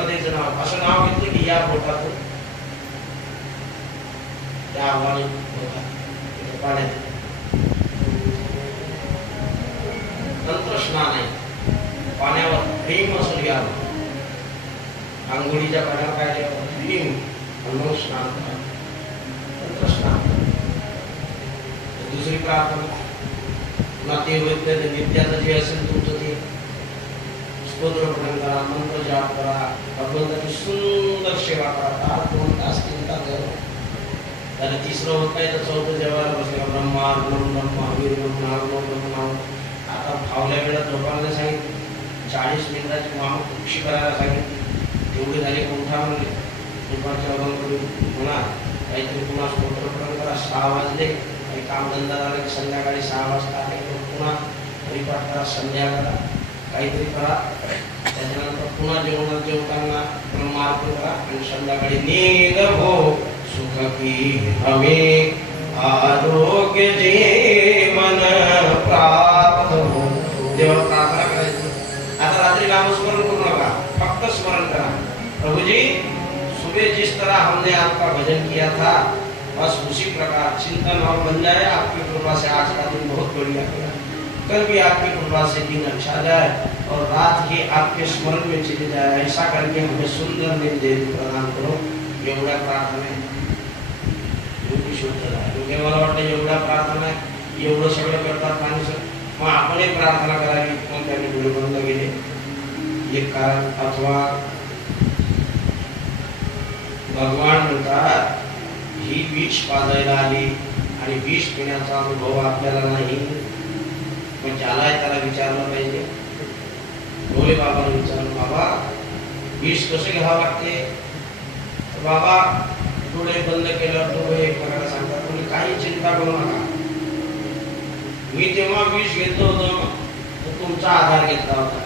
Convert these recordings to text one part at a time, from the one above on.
नदीचं नाव असं नाव घेतलं की या बोटातून त्या आव्हाने होता पाण्यात. तंत्र स्नान आहे. पाण्यावर प्रेम असून लिहावं आंघोळीच्या पाण्यावर काय लिहावं भीम आणि स्नान करावं तंत्र स्नान दुसरी प्रार्थना. पुन्हा नाते वैद्य विद्याचं जे असेल तुमचं ते स्तोत्र करा मंत्र जाप करा भगवंताची सुंदर सेवा करा. फार दोन तास तीन तास त्याला तिसरं होत नाही तर चौथं जेव्हा बसला ब्रह्मा ब्रह्म ब्रह्मा वीर ब्रह्मा ब्रह्मा. आता फावल्या वेळा झोपायला सांगितलं. चाळीस मिनिटाची माम खुशी करायला सांगितली. तेवढे झाली कोणता म्हणले? दुपारच्या अभंग म्हणा काहीतरी पुन्हा स्तोत्रपण करा सहा वाजले काही कामधंदा झाला की संध्याकाळी सहा वाजता आले पुन्हा हरिपाठ करा संध्या करा. काहीतरी करा. त्याच्यानंतर पुन्हा जेवणात जेवताना ब्रह्मार्पण करा आणि संध्याकाळी नींद हो. सुख की हवे आरोग्य जीवन प्राप्त हो. देवा प्रार्थना करायची? आता रात्री नामस्मरण करू नका. फक्त स्मरण करा. प्रभुजी सुबह जिस तरह हमने आपका भजन किया था बस उसी प्रकार चिंतन और बन जाए आपकी कृपा से आज का दिन बहुत बढ़िया गया। कल भी आपकी कृपा से दिन अच्छा जाए और रात ही आपके स्मरण में चली जाए, ऐसा करके हमें सुंदर नींद दे प्रदान करो एवढ्या प्रार्थना एवढी शुद्ध प्रार्थना एवढं सगळं करतात मग आपणही प्रार्थना करावी बंद केले एक कारण अथवा भगवान म्हणतात ही विष पाजायला आली आणि पिण्याचा अनुभव आपल्याला नाही. पण ज्याला आहे त्याला विचारलं पाहिजे. भोले बाबाला विचारलं बाबा विष कसं घ्यावं लागते? बाबा डोळे बंद केल्यावर डोळे एकमेकाला सांगतात तुम्ही काही चिंता करू नका. मी तेव्हा विष घेतलं होतं तर तुमचा आधार घेतला होता.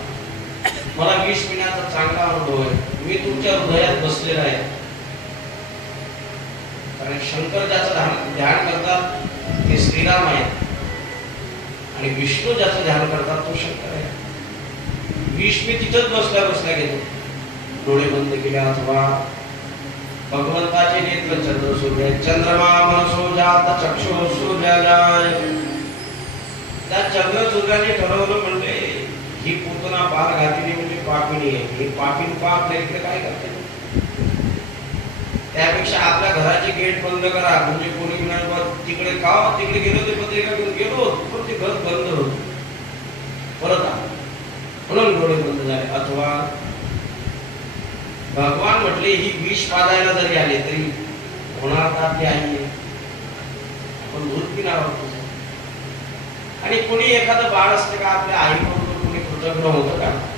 मला विष पिण्याचा चांगला अनुभव आहे. मी तुमच्या हृदयात बसलेला आहे. कारण शंकर ज्याचं ध्यान ध्यान करतात ते श्रीराम आहेत. आणि विष्णू ज्याचं ध्यान करतात तो शंकर आहे. विष मी तिथंच बसल्या बसल्या गेलो. डोळे बंद केले अथवा भगवंताचे नेत्र चंद्र सूर्य चंद्रमा मनसो जात चक्षु सूर्याय त्या चंद्र सूर्याने ठरवलं म्हणजे ही पूतना पार घातली म्हणजे पापिणी आहे. हे पापिन पाप इकडे काय करते? त्यापेक्षा आपल्या घराचे गेट बंद करा. म्हणजे कोणी तिकडे का तिकडे गेलो ते पत्रिका घेऊन गेलो पण ते घर बंद होत परत आलो. म्हणून बंद झाले. अथवा भगवान म्हटले ही विष पाजायला जरी आले तरी होणार का ते आई? आपण दूध पिणार आहोत आणि कोणी एखादं बाळ असतं का आपल्या आई बरोबर कोणी कृतज्ञ होतं का?